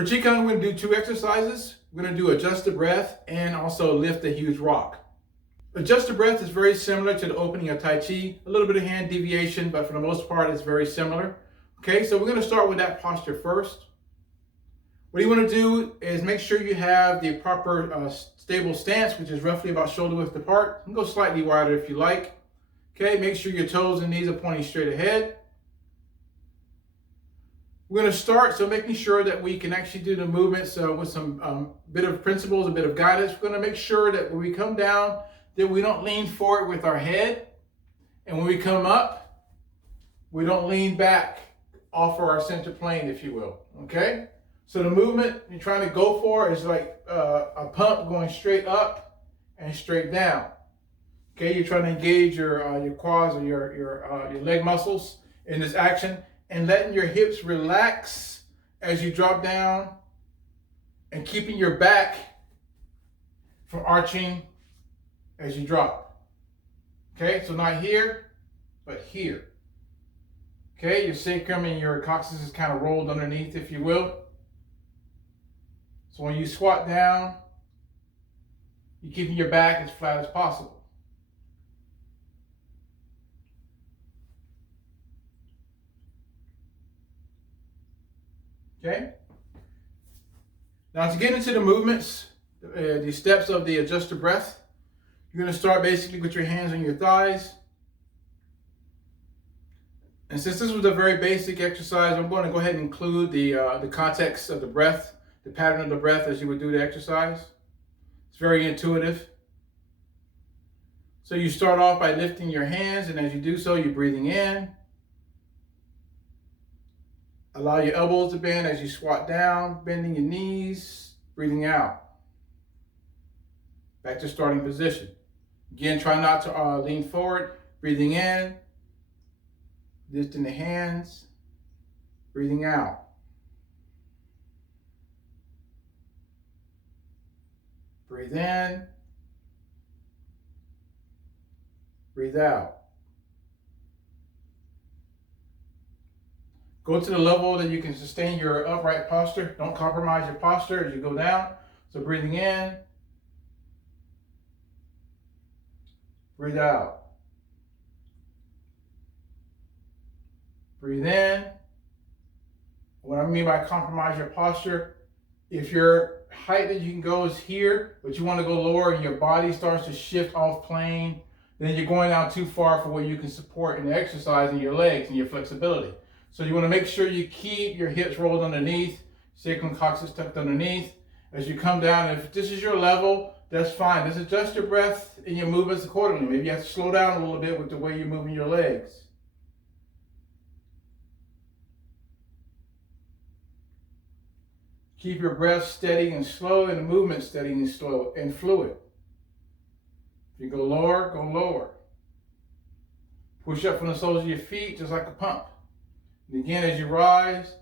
For Qigong, we're going to do two exercises. We're going to do adjust the breath and also lift a huge rock. Adjust the breath is very similar to the opening of Tai Chi. A little bit of hand deviation, but for the most part, it's very similar. Okay, so we're going to start with that posture first. What you want to do is make sure you have the proper stable stance, which is roughly about shoulder width apart. You can go slightly wider if you like. Okay, make sure your toes and knees are pointing straight ahead. We're going to start, so making sure that we can actually do the movements with some bit of principles, a bit of guidance. We're going to make sure that when we come down, that we don't lean forward with our head. And when we come up, we don't lean back off of our center plane, if you will. Okay? So the movement you're trying to go for is like a pump going straight up and straight down. Okay? You're trying to engage your quads or your leg muscles in this action, and letting your hips relax as you drop down and keeping your back from arching as you drop. Okay, so not here, but here. Okay, your sacrum and your coccyx is kind of rolled underneath, if you will. So when you squat down, you're keeping your back as flat as possible. Okay? Now to get into the movements, the steps of the adjust the breath, you're going to start basically with your hands on your thighs. And since this was a very basic exercise, I'm going to go ahead and include the context of the breath, the pattern of the breath as you would do the exercise. It's very intuitive. So you start off by lifting your hands, and as you do so, you're breathing in. Allow your elbows to bend as you squat down, bending your knees, breathing out. Back to starting position. Again, try not to lean forward, breathing in, lifting the hands, breathing out. Breathe in, breathe out. Go to the level that you can sustain your upright posture. Don't compromise your posture as you go down. So breathing in, breathe out. Breathe in. What I mean by compromise your posture, if your height that you can go is here, but you want to go lower and your body starts to shift off plane, then you're going down too far for what you can support in the exercise in your legs and your flexibility. So you want to make sure you keep your hips rolled underneath, sacrum coccyx tucked underneath. As you come down, if this is your level, that's fine. Just adjust your breath and your movements accordingly. Maybe you have to slow down a little bit with the way you're moving your legs. Keep your breath steady and slow, and the movement steady and slow and fluid. If you go lower, go lower. Push up from the soles of your feet just like a pump. And again, as you rise,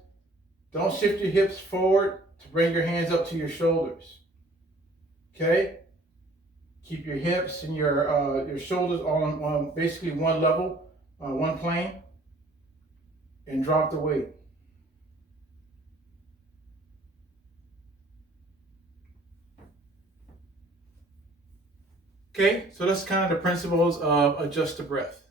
don't shift your hips forward to bring your hands up to your shoulders. Okay? Keep your hips and your shoulders all on basically one level, one plane, and drop the weight. Okay, so that's kind of the principles of adjust the breath.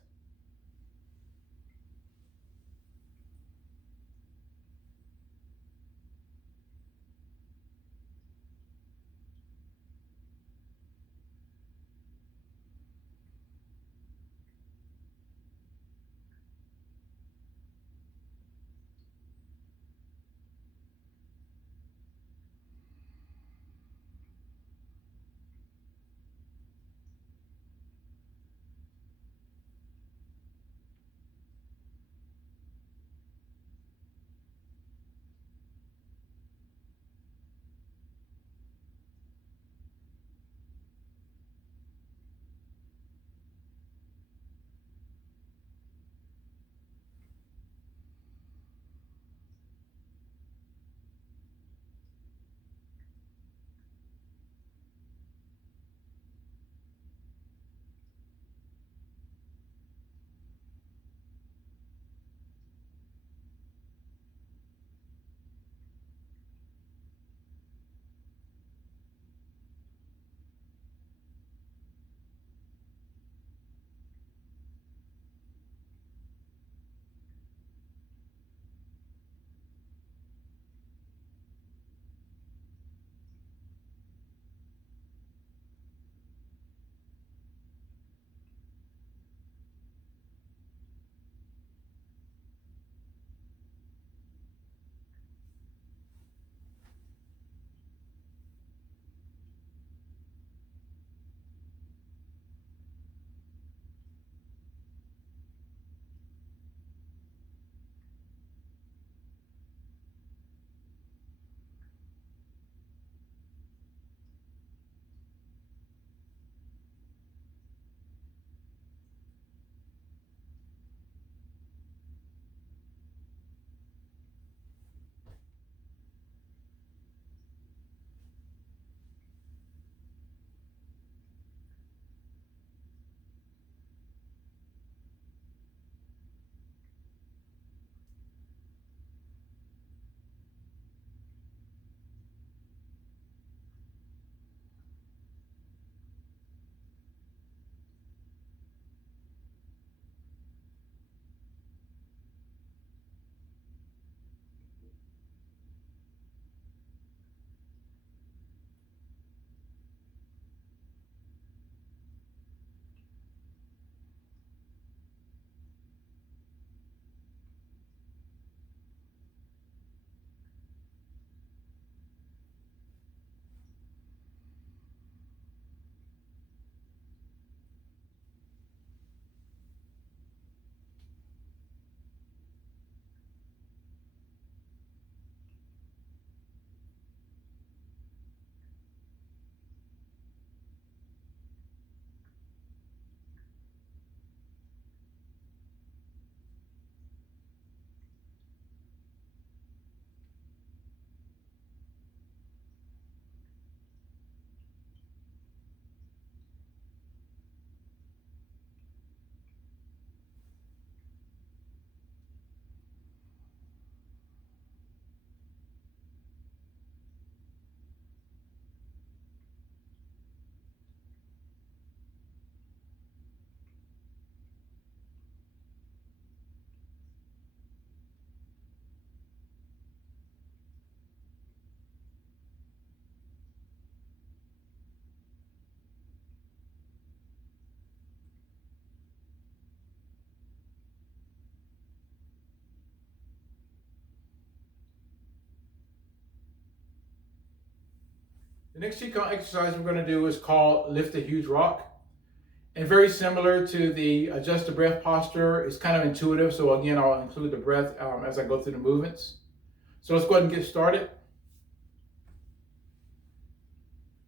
The next Qigong exercise we're going to do is called Lift a Huge Rock. And very similar to the adjust the breath posture. It's kind of intuitive. So again, I'll include the breath as I go through the movements. So let's go ahead and get started.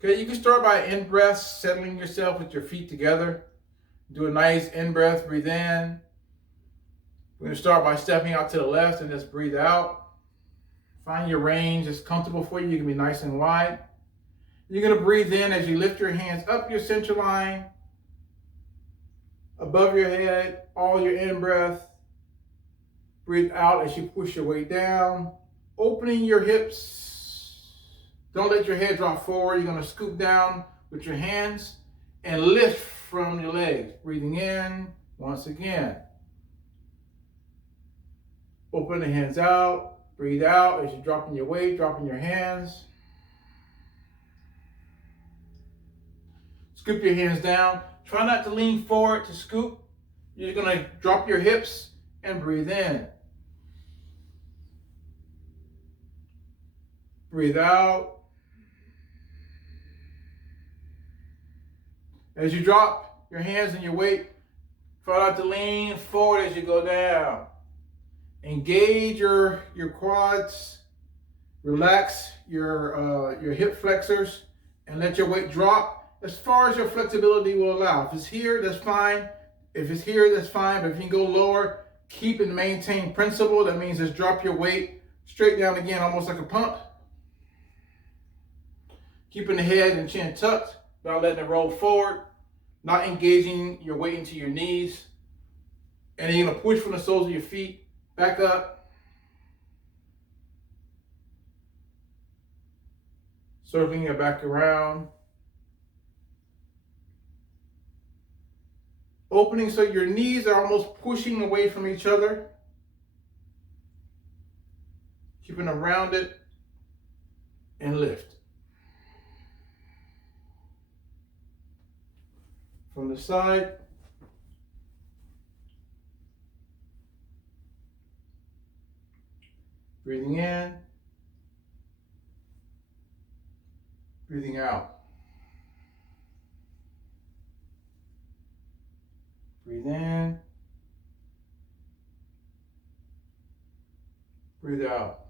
Okay, you can start by in-breath, settling yourself with your feet together. Do a nice in-breath, breathe in. We're going to start by stepping out to the left and just breathe out. Find your range that's comfortable for you. You can be nice and wide. You're going to breathe in as you lift your hands up your center line, above your head, all your in-breath. Breathe out as you push your weight down, opening your hips. Don't let your head drop forward. You're going to scoop down with your hands and lift from your legs. Breathing in once again. Open the hands out. Breathe out as you're dropping your weight, dropping your hands. Scoop your hands down. Try not to lean forward to scoop. You're going to drop your hips and breathe in. Breathe out. As you drop your hands and your weight, try not to lean forward as you go down. Engage your quads. Relax your hip flexors and let your weight drop as far as your flexibility will allow. If it's here, that's fine. If it's here, that's fine. But if you can go lower, keep and maintain principle. That means just drop your weight straight down again, almost like a pump. Keeping the head and chin tucked, not letting it roll forward, not engaging your weight into your knees. And then you're going to push from the soles of your feet back up. Circling it back around. Opening so your knees are almost pushing away from each other. Keeping them rounded and lift. From the side. Breathing in. Breathing out. Breathe in. Breathe out.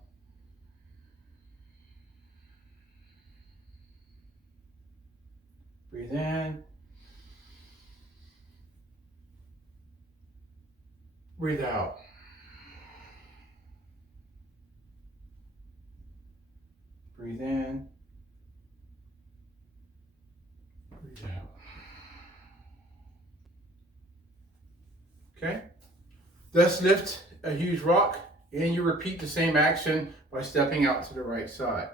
Breathe in. Breathe out. Breathe in. Breathe out. Okay? Let's lift a huge rock, and you repeat the same action by stepping out to the right side.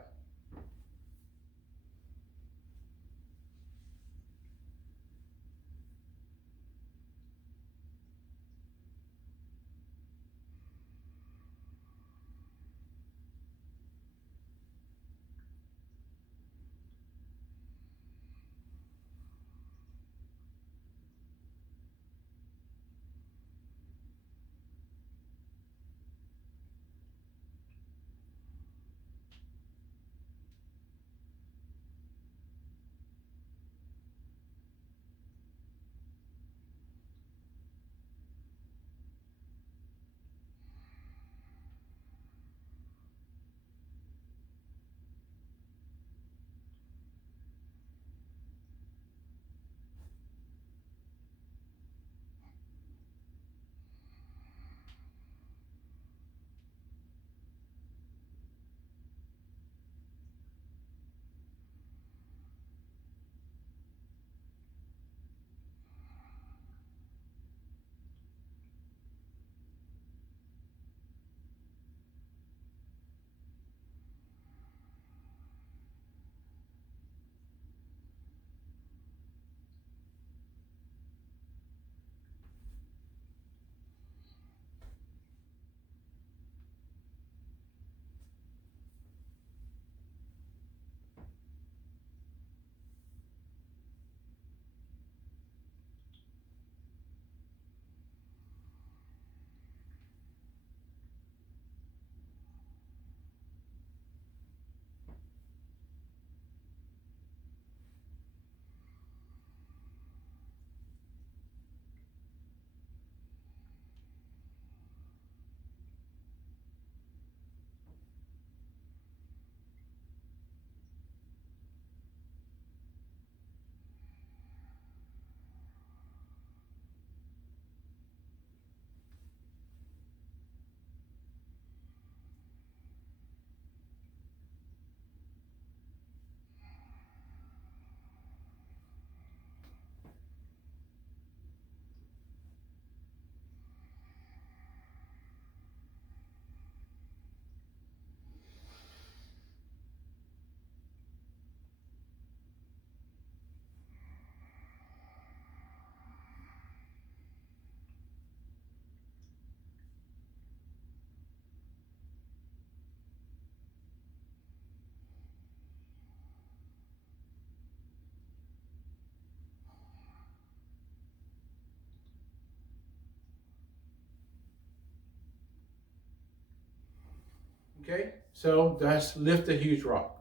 Okay, so let's lift a huge rock.